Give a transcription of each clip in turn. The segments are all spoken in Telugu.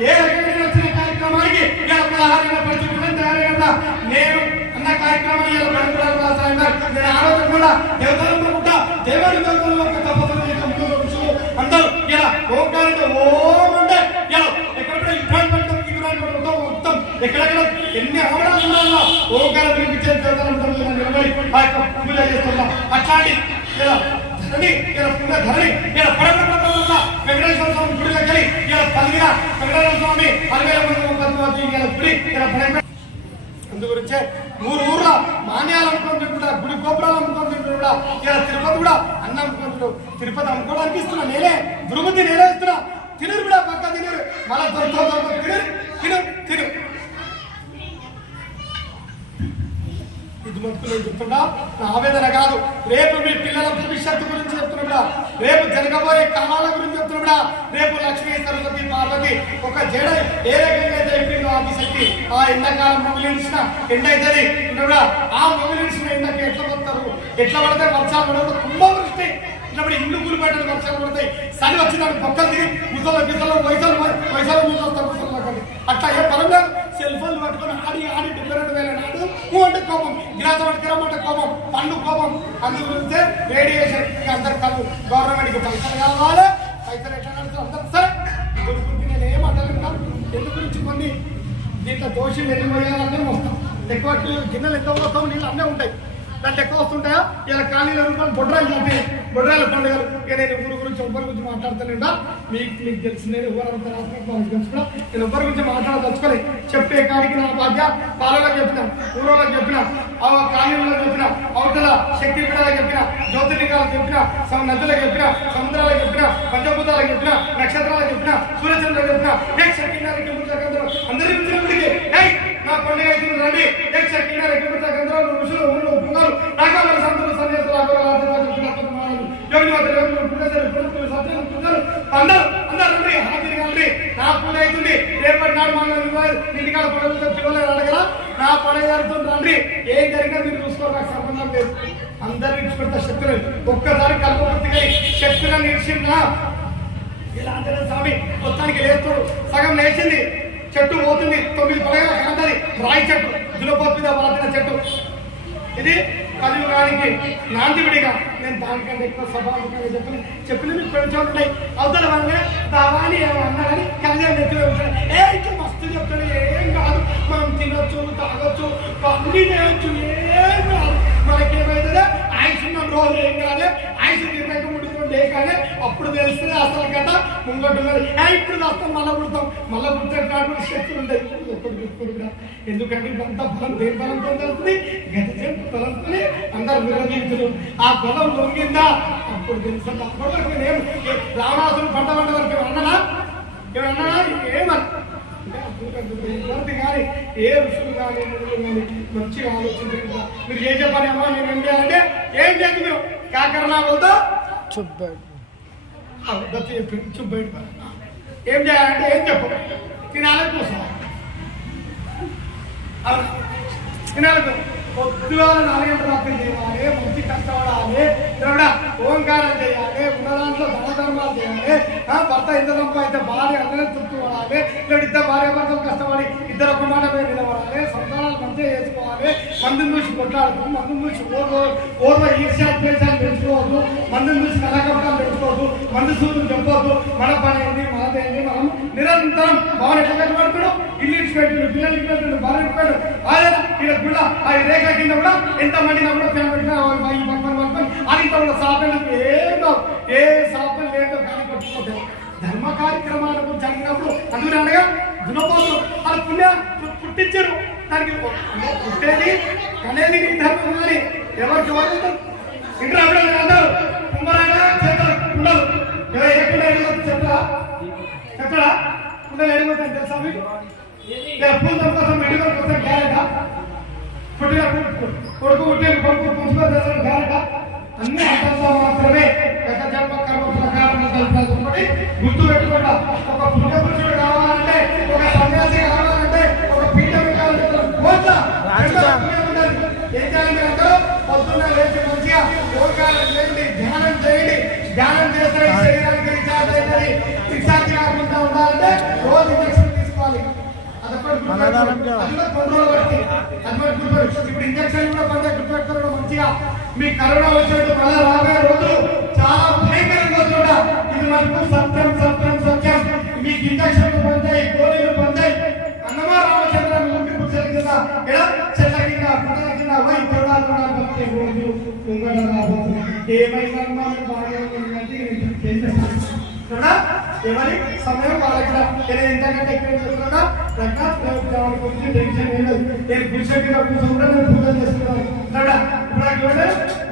ఏ రకమైన వచ్చిన కార్యక్రమానికి ఇలా పదహారు పరిచయం నేను అన్న కార్యక్రమం ఇలా పడుతున్నారు నేను ఆ రోజు కూడా దేవతలంలో కూడా దేవాడి దేవతల్లో ఒక తపస్సు యొక్క ముందు ఋషులు అందరూ ఇలా ఓంకారంతో ఓం అంటే ఇలా ఎక్కడెక్కడ ఇబ్బంది పడతాం ఇబ్బంది పడతాం మొత్తం ఎక్కడెక్కడ ఎన్ని అవడాలు ఉన్నాయో ఓంకారం వినిపించే దేవతలందరూ ఇలా నిలబడి ఆ యొక్క పూజ చేస్తున్నాం అట్లాంటి ఇలా ధరణి ఇలా ధరణి ఇలా పడవ వెంకటేశ్వర స్వామి గుడి దగ్గర కలిగిన వెంకటేశ్వర స్వామి పదివేల మంది గుడి ఇలా పడవ అందుగురించే ఊరు ఊర్ల మాన్యాలు అమ్ముకొని గుడి గోపురాలు అమ్ముకొని కూడా ఇలా తిరుపతి కూడా అన్న అమ్ముకుంటాడు తిరుపతి అమ్ముకోవడానికి ఇస్తున్నా నేనే తిరుపతి నేనే ఇస్తున్నా. తినరు కూడా పక్క తినరు. మన దొరకదు. తినరు తిను తిను. బుద్ధిమంతులు చెప్తున్నా నా ఆవేదన కాదు రేపు మీ పిల్లల భవిష్యత్తు గురించి చెప్తున్నా రేపు జరగబోయే కాలాల గురించి చెప్తున్నా రేపు లక్ష్మీ సరస్వతి పార్వతి ఒక జడ ఏ రకంగా అయితే అయిపోయిందో ఆదిశక్తి ఆ ఎండాకాలం మొగిలించిన ఎండ అవుతుంది కూడా ఆ మొగిలించిన ఎండకి ఎట్లా పడతారు ఎట్లా పడితే వర్షాలు పడదు కుంభ వృష్టి ఇట్లా ఇల్లు కూలి పడ్డారు వర్షాలు పడతాయి సరి వచ్చిన పక్కలు తిరిగి ముసలు గిసలు వయసాలు ముందు ముసలు ముసలు అట్లా ఏ పరం లేదు సెల్ ఫోన్ పట్టుకొని ఆడి ఆడి డెబ్బై రెండు వేల నాడు నువ్వు అంటే కోపం గిలాస పట్టుకురమ్మంటే కోపం పండు కోపం. అందు చూస్తే రేడియేషన్ అందరు కళ్ళు గవర్నమెంట్కి పైసలు కావాలి. పైసలు ఎట్లా నడుస్తారు అందరు సరే. దీని గురించి నేను ఏం అంటలేను ఎందు గురించి కొన్ని? దీంట్లో దోషులు ఎన్ని పోయాలన్నీ వస్తాం ఎక్కువ గిన్నెలు ఎంత పోతాం నీళ్ళు అన్నీ ఉంటాయి. దాంట్లో ఎక్కువ వస్తుంటాయా? ఇలా ఖాళీలో రూపాయలు బొడ్రాలు చంపి బొడ్రాల పండుగలు. ఇక నేను ఊరు గురించి ఎవరి గురించి మాట్లాడతలేడా? మీకు మీకు తెలిసిందే ఎవరంతా రాష్ట్రం తెలుసుకున్నా నేను ఎవరి గురించి మాట్లాడదలుచుకోలే. చెప్పే కాడికి నా బాధ్య పాలలో చెప్పిన ఊరోలో చెప్పిన ఆ కాళీలో చెప్పిన అవతల శక్తి పీఠాలకు చెప్పిన జ్యోతిర్లింగాలకు చెప్పిన సమ నదులకు చెప్పిన సముద్రాలకు చెప్పిన పంచభూతాలకు చెప్పిన నక్షత్రాలకు చెప్పిన సూర్యచంద్రులకు చెప్పిన అందరి గురించి నా పండుగ రండి. ఏ శక్తి గంధర్వులు ఋషులు ఊళ్ళు పుంగాలు నాగాల సంతులు సన్యాసులు అగరాలు అందరూ అందరూ రండి హాజరు కండి నా పూజ అవుతుంది రేపటి నాడు మన ఇంటికాడ పండుగ పిల్లలు అడగల నా పండుగ జరుగుతుంది రండి ఏం జరిగినా మీరు చూసుకోవాలి నాకు సంబంధం లేదు అందరూ ఇచ్చిపెడతా శక్తులు ఒక్కసారి కల్పపూర్తిగా శక్తులను నిలిచిందా ఇలా ఆంజనేయ స్వామి మొత్తానికి లేస్తాడు సగం లేచింది చెట్టు పోతుంది తొమ్మిది పడగల కంటది రాయి చెట్టు దులపోతు మీద చెట్టు ఇది కలియుగానికి నాందివిడిగా నేను దానికంటే ఎక్కువ సభాముఖంగా చెప్పిన. చెప్పిన మీకు కొన్ని చోట్ల అవతల వల్లనే దావాని ఏమన్నారని కళ్యాణ్ ఎత్తులో ఉంటాడు ఏ ఇట్లా మస్తు చెప్తాడు ఏం కాదు. మనం తినొచ్చు తాగొచ్చు అన్నీ చేయొచ్చు ఏం కాదు. మనకేమైతుందో ఆయుష్ ఉన్న రోజు ఏం కాదు. ఆయుష్ తీర్మానం ముడుతుంటే కానీ అప్పుడు తెలిస్తే అసలు కదా ముంగట్టు ఇప్పుడు వస్తాం మళ్ళీ పుడతాం. మళ్ళీ పుట్టేటటువంటి శక్తులు ఉంటాయి. ఒకటి చూసుకుని ఎందుకంటే ఇదంతా బలం దేని బలంతో తెలుస్తుంది? గత జంతు బలంతోనే అందరు విరమించరు ఆ బలం లొంగిందా? అప్పుడు తెలుసు అప్పుడు వరకు నేను రావణాసులు రావణాసుడు పంట పంట వరకు అన్ననా ఏమన్నా? ఏమన్నా ఎవరిది కానీ ఏ ఋషులు కానీ మునులు కానీ మంచిగా ఆలోచించారు మీరు ఏం చెప్పాలి అమ్మా నేను ఏం చేయాలంటే ఏం చేయండి మీరు కాకరనా వద్దా చుబ్బాడు. ఏం చేయాలంటే ఏం చెప్పు. తినాలి కూసా. తినాలి పొద్దుగా నాలుగంట రాత్రి చేయాలి మంచి కష్టపడాలి. తిరగడా ఓంకారం చేయాలి ఉన్న దాంట్లో ధనధర్మాలు చేయాలి. భర్త ఇంత సంపాదిస్తే భార్య అందరూ తృప్తి పడాలి. ఇక్కడ ఇద్దరు భార్య భర్తలు కష్టపడి ఇద్దరు ఒక మాట మీద నిలబడాలి సంతానాలు మంచిగా చేసుకోవాలి. మందుని చూసి కొట్లాడదు మందు చూసి ఓర్వ ఓర్వ ఈర్ష్యాద్వేషాలు పెంచుకోవద్దు. మందు చూసి కళాకపటాలు పెంచుకోవద్దు మందు సూర్యులు చెప్పవద్దు మన పని ఏంటి మనదేంటి మనం నిరంతరం భవన్ ఎట్లా కట్టుబడుతాడు ఇల్లు ఇచ్చి పెట్టాడు పిల్లలు ఇచ్చి పెట్టాడు భార్య ఇచ్చి పెట్టాడు అదే ఇక్కడ గుళ్ళ ఆ రేఖ కింద కూడా ఎంత మంది కూడా ఫ్యామిలీ పెట్టినా ఈ పక్కన పక్కన అది కూడా సాపలకు ఏం ఏ సాపలు లేదో కానీ కొట్టుకోలేదు ధర్మ కార్యక్రమాలకు జరిగినప్పుడు అందులో అనగా దునపోతు అది పుణ్య పుట్టించారు. దానికి పుట్టేది అనేది నీ ధర్మం అని ఎవరు వాళ్ళు ఇంటర్ అప్పుడు కాదు కుమ్మరాగా చేస్తారు ఉండదు. ఎవరు ఎక్కడ చెప్తారా చెప్తారా ఉండలు ఎడిపోతాయి తెలుసా మీకు? ఇలా పూల కోసం మెడికల్ కోసం గ్యారెంటా పుట్టిన కొడుకు పుట్టిన కొడుకు పుట్టుకొని తెచ్చిన గ్యారెంటా అన్ని అర్థంలో మాత్రమే. గత జన్మ కర్మ ప్రకారం గుర్తు పెట్టుకుంటా ఒక పుణ్యపురుషుడు కావాలంటే ఒక సన్యాసి కావాలంటే ఒక పీఠం కావాలంటే కోట్ల ఏం చేయాలి మీరు అందరూ పొద్దున్న లేచి మంచిగా యోగాలు చేయండి ధ్యానం చేయండి ధ్యానం చేస్తే ఈ శరీరానికి రీఛార్జ్ అవుతుంది రీఛార్జ్ కాకుండా ఉండాలంటే రోజు ఇంజక్షన్ అది కూడా కొన్ని రోజులు పడుతుంది. అది కూడా గుర్తుపెట్టు. ఇప్పుడు ఇంజక్షన్ కూడా పడితే గుర్తుపెట్టుకోవడం మంచిగా. మీ కరోనా వచ్చినట్టు మళ్ళా రాబోయే రోజు చాలా భయంకరంగా వస్తుందా ఇది మనకు సత్యం సత్యం సత్యం. మీకు ఇంజక్షన్లు పడతాయి గోళీలు పడతాయి. అన్నమా రామచంద్ర ఊరికి కూర్చొని కింద ఇలా చెట్ల కింద పుట్టల కింద పోయి ఏమైనా సమయం వాళ్ళకి నేను ఎంతకంటే ఎక్కువ చెప్తున్నా రకాత్ ప్రయోజనాల గురించి టెన్షన్ లేదు నేను నేను ఇప్పుడు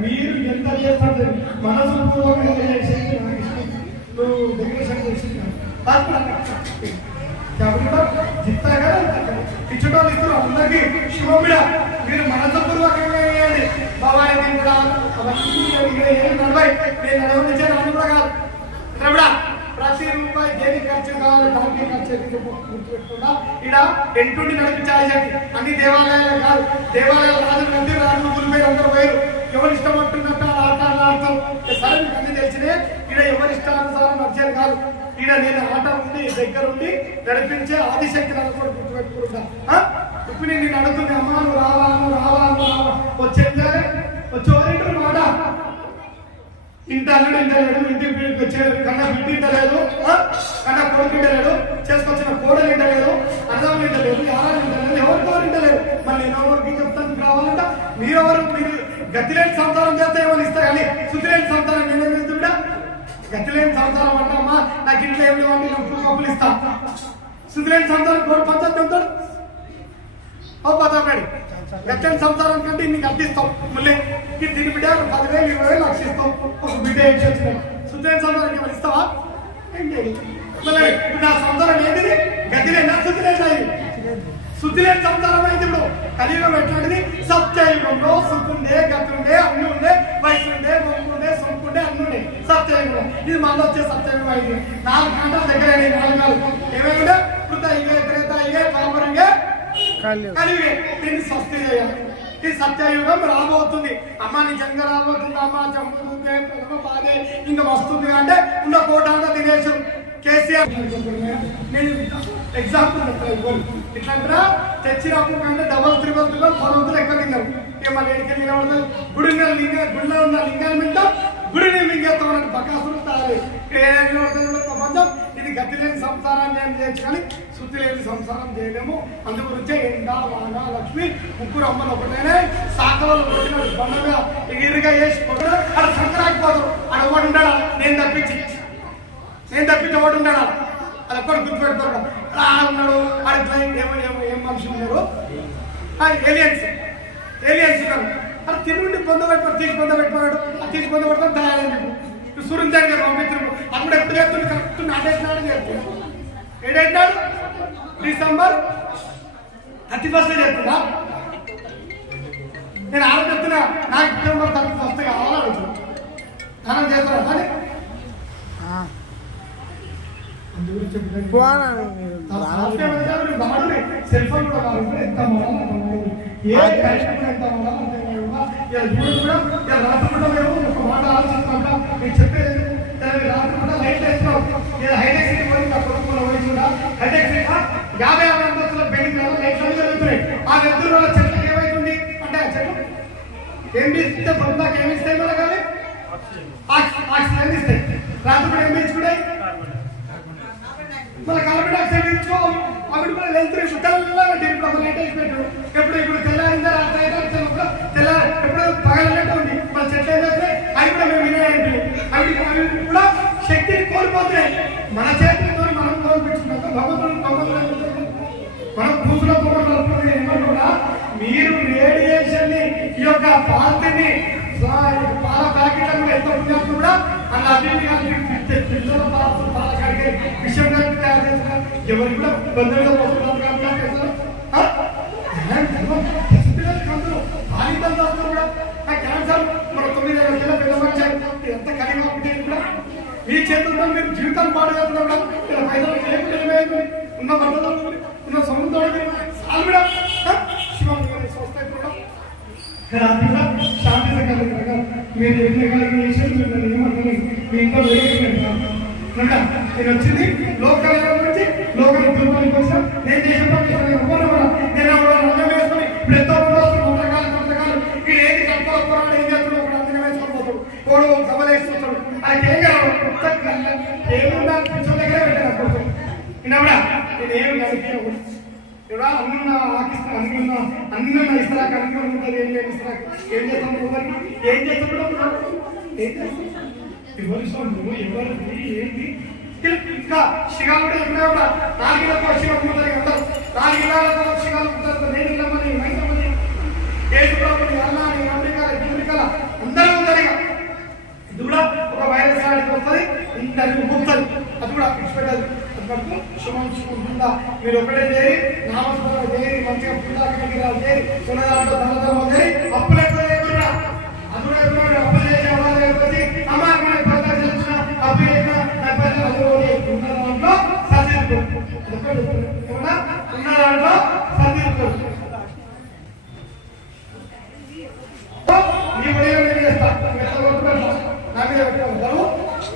మీరు ఎంత చేస్తారు మనసు పూర్వకంగా చేసేది నాకు ఇష్టం నువ్వు డెకరేషన్ చిత్తగా ఇచ్చటోళ్ళు ఇస్తారు అందరికీ శివమిడ మీరు మనసపూర్వకంగా చేయండి బాబాయ్ నేను కూడా అవన్నీ నడవాయి నేను నడవనిచ్చే అనుకున్నా కాదు రమడా ప్రతి దేని ఖర్చు కావాలి దానికి ఖర్చు ఎందుకు గుర్తుపెట్టుకున్నా. ఇక్కడ ఎంటుండి నడిపించాలి అన్ని దేవాలయాలు కాదు. దేవాలయాలు రాజు మంది రాజు గురిపోయి అందరూ పోయారు. ఎవరు ఇష్టం అంటున్నట్ట ఆటలు ఆడతాం సరే మీకు అన్ని తెలిసినే ఇక్కడ ఎవరి ఇష్టానుసారం నడిచేది కాదు. ఈడ నేను ఆట ఉండి దగ్గర ఉండి నడిపించే ఆదిశక్తి నన్ను కూడా గుర్తుపెట్టుకుంటా. ఇప్పుడు నేను నిన్ను అడుగుతుంది అమ్మా నువ్వు రావా నువ్వు రావా నువ్వు రావా. వచ్చేదే వచ్చేవారింటారు మాట ఇంత అల్లుడు ఇంటలేడు ఇంటికి వచ్చేది వచ్చే కన్నా బిడ్డ ఇంటలేదు ఆ? కన్నా కొడుకు ఇంటలేడు చేసుకొచ్చిన కోడలు ఇంటలేదు అర్థం ఇంటలేదు యారాలు ఇంటలేదు ఎవరికి ఎవరు ఇంటలేదు మళ్ళీ నేను ఎవరికి చెప్తాను? కావాలంట మీరు మీరెవరు మీరు గతిలేని సంతానం చేస్తే ఏమని ఇస్తా కానీ శుద్ధిలేని సంతానం నేనేం చేస్తుంటా గతిలేని సంతానం అంటామా నాకు ఇంట్లో ఏం లేవండి నేను కప్పులు ఇస్తా. శుద్ధిలేని సంతానం కోడి పంచాయతీ ఉంటాడు ఓ పదవాడి గచ్చని సంసారం కంటే నీకు అర్థిస్తాం మళ్ళీ దీని బిడ్డ పదివేలు ఇరవై వేలు లక్ష ఇస్తాం ఒక బిడ్డ ఏం చేస్తున్నాం సుధీర్ సంసారం ఏమైనా ఇస్తావా? నా సంసారం ఏంటిది? గతిలే నా శుద్ధిలేదా ఇది శుద్ధిలేని సంసారం అయితే ఇప్పుడు కలియుగం ఎట్లాంటిది? సత్యయుగంలో సుఖుండే గతుండే అన్ని ఉండే వయసు ఉండే మొక్కుండే సొంపుండే అన్ని ఉండే సత్యయుగం. ఇది మనలో వచ్చే సత్యయుగం అయింది. నాలుగు గంటల దగ్గర నాలుగు నాలుగు. ఏమైనా కృత ఇవే త్రేత ఇవే పాపర కలిగే దీన్ని స్వస్తి చేయాలి ఈ సత్యయుగం రాబోతుంది. అమ్మ నిజంగా రాబోతుంది. అమ్మ చంపుతుంది ప్రేమ బాధే ఇంకా వస్తుంది అంటే ఉన్న కోట అంతా కేసీఆర్ నేను ఎగ్జాంపుల్ చెప్తాను ఇట్లా తెచ్చినప్పుడు కంటే డబల్ త్రిబల్ త్రిబల్ ఫోర్ పదవంతులు ఎక్కువ తిన్నారు. ఇక మళ్ళీ ఎక్కడికి నిలబడతారు గుడి లింగ గుడిలో ఉన్న లింగాన్ని మీద గుడిని లింగేస్తామని బకాసులు తాగలేదు. ఇక్కడ ఏం నిలబడుతుందో ప్రపంచం ఇది గతి లేని సంసారాన్ని ఏం చేయొచ్చు కానీ శుద్ధి లేని సంసారం చేయలేము. అందు ఎండ వాన లక్ష్మి ముగ్గురు అమ్మలు ఒకటేనే. సాకలు బండగా ఎగిరిగా వేసి అక్కడ సంక్రాంతి పోతారు అక్కడ ఒకటి ఉండడా? నేను తప్పించి నేను తప్పించి ఒకటి ఉండడా? అది ఒక్కడు గుర్తుపెడతాడు అలా ఉన్నాడు ఆడ క్లయింట్ ఏమో ఏమో ఏం మనుషులు ఉన్నారు ఏలియన్స్ ఏలియన్స్ ఉన్నారు అది తిరుగుండి పొందబెట్టుకోడు తీసి పొందబెట్టుకున్నాడు తీసి పొందబెట్టుకొని తయారైంది. సూర్యుని దగ్గర పంపించారు. అప్పుడు ఎప్పుడు చేస్తుంది కరెక్ట్ నాటేసినాడు ఏడేసినాడు డిసెంబర్ థర్టీ ఫస్ట్ చేస్తున్నా నేను ఆడ చెప్తున్నా నాకు డిసెంబర్ థర్టీ ఫస్ట్ కావాలని అడుగుతున్నా స్నానం చేస్తున్నా కానీ. సెల్ ఫోన్ కూడా వాడండి. ఎంత. ఏ కూడా ఎంత కూడా, రాత్రి కూడా మేము మాట ఆలోచిస్తున్నాం. నేను చెప్పేది రాత్రి కూడా లైట్ వేస్తున్నాం. ఇలా హైటెక్ సిటీ పోయి నా కొడుకుల వయసు కూడా హైటెక్ సిటీ యాభై అరవై అంతస్తుల బిల్డింగ్ మీద లైట్లు జరుగుతున్నాయి. ఆ వ్యక్తుల వల్ల చెట్లకు ఏమైతుంది అంటే ఆ చెట్లు ఏమి ఇస్తే పొందాక ఏమి ఇస్తాయి మనకు కానీ ఆక్సిజన్ ఇస్తాయి రాత్రి కూడా ఏం పెంచుకుంటాయి మన కార్బన్ డైఆక్సైడ్ ఇచ్చుకో అవి కూడా వెళ్తున్నాయి ఇప్పుడు ఒక లైట్ వేసినట్టు ఎప్పుడు ఇప్పుడు తెల్లారిందా రాత్రి అయితే తెల్లారి ఎప్పుడు పగలనట్టు ఉంది మన చెట్లు ఏం అవి కూడా మేము వినాయండి అవి అవి కూడా శక్తిని కోల్పోతున్నాయి మన చేతులతో మనం కోల్పించుకున్నాక భగవంతుడు భగవంతుడు మనం కూర్చున్న పొగలు ఏమనుకున్నా మీరు రేడియేషన్ని ఈ యొక్క పార్టీని పాల ప్యాకెట్లను కూడా ఎంత పుణ్యాలు కూడా అలా అభివృద్ధి పిల్లల పాల పాల కడిగే విషయం తయారు చేస్తున్నారు. ఎవరు కూడా బంధువులు పోతున్నారు కాబట్టి చేస్తారు. ఆ? ఏం ధర్మం? పిల్లలకి అందరూ బాలింతలు చేస్తారు కూడా ఆ క్యాన్సర్ మన తొమ్మిది ఏళ్ళ పిల్లలు పెద్ద మనిషి అయ్యి ఎంత కలిగా ఉంటే కూడా మీ చేతులతో మీరు జీవితం పాడు చేస్తున్నారు ఇలా పైసలు తెలియదు ఉన్న బట్టలు ఉన్న సముద్రం కూడా. కూడా శాంతి సంకల్పంగా మీరు ఎన్ని కలిగిన విషయం మీరు మీ ఇంట్లో నేను వచ్చింది లోకల్ నుంచి లోకల్ నేను చేసిన నేను దేశంలో ఎవరు కూడా వినవడా నేను ఏం కనిపించవు ఎవడా అన్న ఆకిస్తా అన్న అన్న ఇస్తారా కనుక్కొని ఉంటుంది ఏం లేదు ఇస్తారా ఏం చేస్తాం ఎవరికి ఏం చేస్తాం ఏం చేస్తాం ఎవరి సొంతం ఎవరిది ఏంటి ఇంకా శిగాలు ఎప్పుడే కూడా నాలుగు శివం ఉంటారు అందరూ నాలుగు ఉంటారు నేను ఇళ్ళమని మైసమని ఏసు ప్రభుని అల్లాని అమెరికా అమెరికా అందరూ ఉంటారు ఇక ఇది కూడా ఒక వైరస్ లాంటిది వస్తుంది. ఇంతకు ముక్తుంది అది కూడా విడిచిపెట్టదు. అది మటుకు శుభం శుభం మీరు ఒకటే చేయి నామస్మరణ చేయి మంచిగా పుణ్యాలు చేరి పునదాంట్లో ధనధర్మం చేరి అప్పులు ఎక్కువ చేయకుండా అది కూడా ఎక్కువ అప్పులు చేసే వాళ్ళు వచ్చి అమ్మ నాకు పైసలు చేసిన అప్పు చేసిన నా పైసలు అప్పు ఉన్న దాంట్లో సర్దిరుకో ఉన్న దాంట్లో సర్దిరుకో నీ ఉదయం నేను చేస్తా ఎంత కొట్టుకుంటా నా మీద పెట్టాను బరువు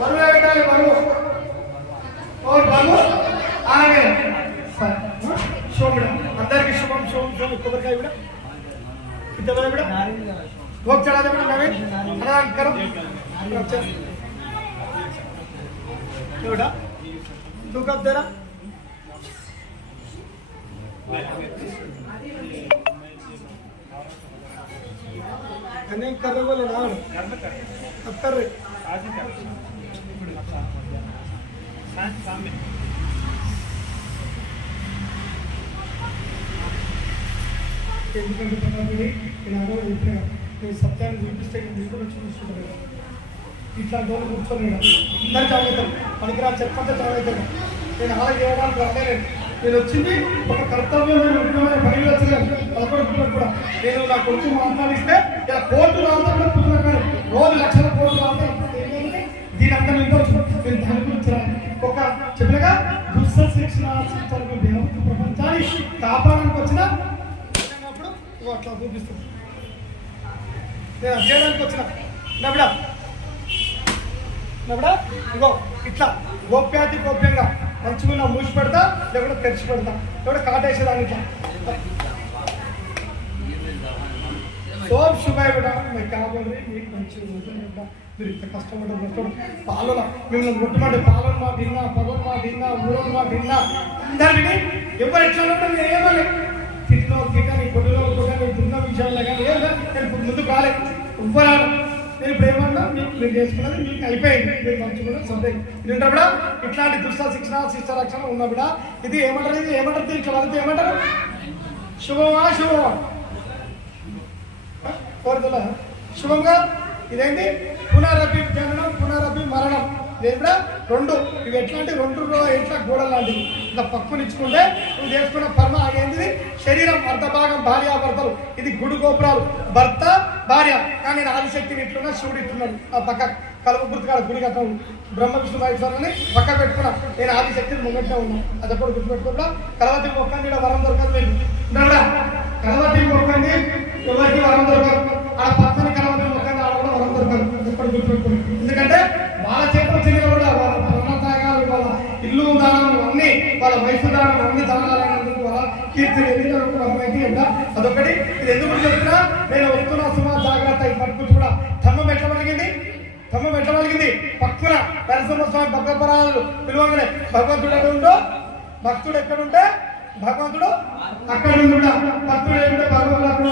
బరువు పెట్టాలి బరువు ఓ బరువు అలాగే సార్ శుభం మేడం అందరికీ శుభం శుభం శుభం. కొబ్బరికాయ మేడం ఇద్దరు మేడం ఓకే చడాదా మేడం నవీన్ అనాకరం ఎవడా? దుఃఖ అబ్దారా अनेक कर रहे बोले ना अब कर रहे आज कर ఎందుకంటే పక్కనపడి నేను అడవ చెప్పిన. నేను సత్యాన్ని చూపిస్తే నేను కూడా చూపిస్తున్నాను ఇట్లా ఇట్లాంటి వాళ్ళు కూర్చొని అందరు చదువుతారు పనికిరా చెప్పంటే చదువుతారు నేను అలా చేయడానికి రాలేదు నేను వచ్చింది ఒక కర్తవ్యమైన ముఖ్యమైన పని వచ్చలేదు పదకొండు కూడా. నేను నా కొడుకు మాట్లాడిస్తే ఇలా కోర్టు రావడం కానీ రోజు లక్షల కోర్టు రావడం దీని అంతా నేను అట్లా చూపిస్తుంది నేను అది చేయడానికి వచ్చిన. నవ్వుడా నవ్వుడా ఇగో ఇట్లా. గోప్యాతి గోప్యంగా మంచిగా నా మూసి పెడతా లేకుంటే తెరిచి పెడతా. లేకుంటే కాటేసేదాన్ని ఇట్లా. సోప్ శుభాయ్ కూడా మీకు కాబోలు మీకు మంచిగా రోజులు మీరు ఇంత కష్టపడ్డారు కష్టపడు పాలన మిమ్మల్ని ముట్టమంటే పాలన మా తిన్నా పగలు మా తిన్నా ఊరలు మా తిన్నా అందరినీ ఎవరు ఎట్లా ఉన్నప్పుడు నేను ఏమని తిట్టిన తిట్టని మీకు ఇప్పుడు ముందుకు రాలేదు ఎవ్వరాడు నేను ఇప్పుడు ఏమన్నా మీకు మీరు చేసుకున్నది మీకు అయిపోయింది. మీరు మంచిగా సందేహం ఇది కూడా ఇట్లాంటి దుష్ట శిక్షణ శిష్ట రక్షణ ఉన్నప్పుడా ఇది ఏమంటారు ఇది? ఏమంటారు ఇట్లా వదిలితే ఏమంటారు? శుభమా శుభమా? కోరుదల శుభంగా? ఇదేంటి? పునరపి జననం పునరపి మరణం. ఇది రెండు. ఇవి ఎట్లాంటి రెండు ఎట్లా గోడ లాంటివి? ఇంకా పక్కనిచ్చుకుంటే నువ్వు చేసుకున్న పర్మ ఏంటిది శరీరం అర్ధ భాగం భార్యాభర్తలు ఇది గుడి గోపురాలు. భర్త భార్య కానీ నేను ఆదిశక్తిని ఇట్లున్నా శివుడు ఇట్లున్నాడు. ఆ పక్క కలప గుర్తుకాడ గుడి కట్ట బ్రహ్మ విష్ణు మహేశ్వరుని పక్క పెట్టుకున్నా. నేను ఆదిశక్తిని ముంగట్టే ఉన్నా. అది ఎప్పుడు గుర్తుపెట్టుకోకుండా కలవతి మొక్కండి వరం దొరకదు లేదు. కలవతి మొక్కండి ఎవరికి వరం దొరకదు ఆ పక్కన కలవతి మొక్కండి ఆడ కూడా వరం దొరకదు ఎప్పుడు గుర్తుపెట్టుకోండి ఎందుకంటే వాళ్ళ చేతిలో చిన్న కూడా వాళ్ళ ప్రాణత్యాగాలు వాళ్ళ ఇల్లు దానం అన్ని వాళ్ళ వయసు దానం అన్ని దానాలన్నందుకు వాళ్ళ కీర్తి ఎదిగిన వరమైతే ఎంత అదొకటి ఇది ఎందుకు చెప్తున్నా నేను వస్తున్నా సుమా జాగ్రత్త ఈ పట్టు కూడా ధర్మం ఎట్లా కలిగింది ధర్మం ఎట్లా కలిగింది పక్కన నరసింహ స్వామి భక్తపరాలు పిలువగానే భగవంతుడు ఎక్కడ ఉండో? భక్తుడు ఎక్కడుంటే భగవంతుడు అక్కడ భక్తుడు ఏమిటో భగవంతుడు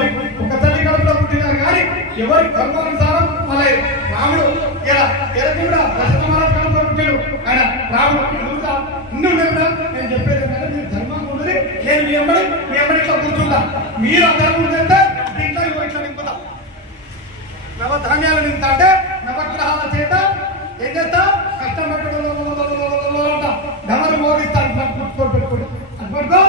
ఎవరి ఒక తల్లి కడుపులో పుట్టినారు కానీ ఎవరి కర్మానుసారం అలాగే రాముడు ఇలా ఎరకుడు దశరథ కడుపులో పుట్టాడు ఆయన రాముడు ఇంకా ఇన్ని ఉన్నాయి నేను చెప్పేది ఏంటంటే మీరు ధర్మం ఉండదు నేను మీ అమ్మడి మీ అమ్మడి ఇట్లా కూర్చుంటా మీరు ఆ ధర్మం ఉందంటే దీంట్లో ఇవ్వ ఇట్లా నింపుతా నవధాన్యాలు నింపుతా అంటే నవగ్రహాల చేత ఏం చేస్తా కష్టం పెట్టడం డమరు మోగిస్తాను పెట్టుకోండి అది పట్టుకో